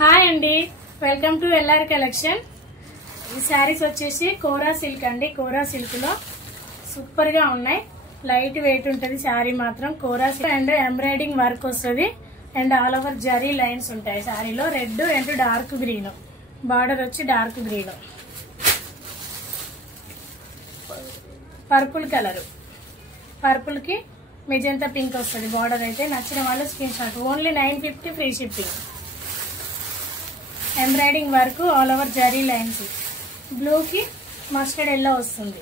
Hi అండి, welcome to LR collection. ఈ శారీస్ వచ్చేసి కోరా సిల్క్ అండి. కోరా సిల్క్ లో సూపర్ గా ఉన్నాయి. లైట్ వెయిట్ ఉంటది శారీ మాత్రం. Kora silk and embroidering work వస్తుంది and all over zari lines ఉంటాయి శారీలో. Red and dark green, border వచ్చి dark green, purple colour, purple కి మెజంతా పింక్ వస్తుంది బార్డర్. అయితే నచ్చిన వాళ్ళు screen shot. Only 950 free shipping. Embroidering work all over zari lines. Blue కి మస్టర్డ్ ఎల్లో వస్తుంది.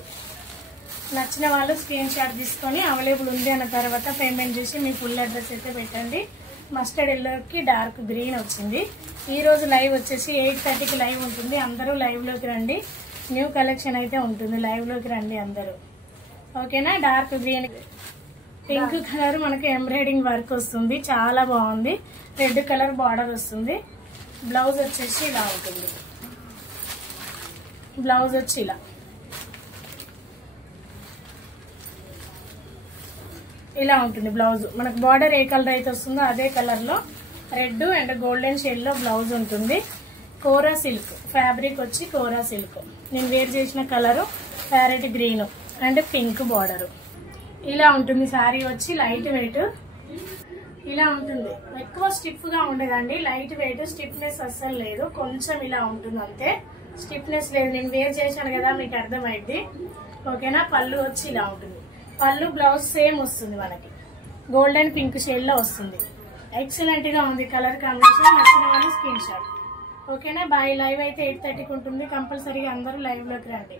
నచ్చిన వాళ్ళు స్క్రీన్ షాట్ తీసుకొని అవైలబుల్ ఉంది అన్న తర్వాత పేమెంట్ చేసి మీ ఫుల్ అడ్రస్ అయితే పెట్టండి. మస్టర్డ్ ఎల్లోకి డార్క్ గ్రీన్ వచ్చింది. ఈ రోజు లైవ్ వచ్చేసి 8:30కి లైవ్ ఉంటుంది. అందరూ లైవ్ లోకి రండి. న్యూ కలెక్షన్ అయితే ఉంటుంది. లైవ్ లోకి రండి అందరూ, ఓకేనా. డార్క్ గ్రీన్, పింక్ కలర్ మనకి ఎంబ్రాయిడింగ్ వర్క్ వస్తుంది, చాలా బాగుంది. రెడ్ కలర్ బార్డర్ వస్తుంది. బ్లౌజ్ వచ్చేసి ఇలా ఉంటుంది. బ్లౌజ్ వచ్చి ఇలా ఉంటుంది. బ్లౌజ్ మనకు బార్డర్ ఏ కలర్ అయితే వస్తుందో అదే కలర్ లో రెడ్ అండ్ గోల్డెన్ షేడ్ లో బ్లౌజ్ ఉంటుంది. కోరా సిల్క్ ఫ్యాబ్రిక్ వచ్చి కోరా సిల్క్. నేను వేర్ చేసిన colour parrot green and pink border. ఇలా ఉంటుంది శారీ వచ్చి. లైట్ వెయిట్ ఇలా ఉంటుంది. ఎక్కువ స్టిఫ్ గా ఉండదండి, లైట్ వెయిట్. స్టిఫ్నెస్ అస్సలు లేదు, కొంచెం ఇలా ఉంటుంది అంతే. స్టిఫ్నెస్ లేదు. నేను వేర్ చేశాను కదా, మీకు అర్థమైంది, ఓకేనా. పళ్ళు వచ్చి ఇలా ఉంటుంది. పళ్ళు బ్లౌజ్ సేమ్ వస్తుంది మనకి. గోల్డెన్ పింక్ షేడ్ లో వస్తుంది. ఎక్సలెంట్ గా ఉంది కలర్ కాంబినేషన్. నచ్చిన వాళ్ళు స్క్రీన్ షాట్, ఓకేనా. బాయ్. లైవ్ అయితే 8:30కి ఉంటుంది. కంపల్సరీగా అందరూ లైవ్ లోకి రండి.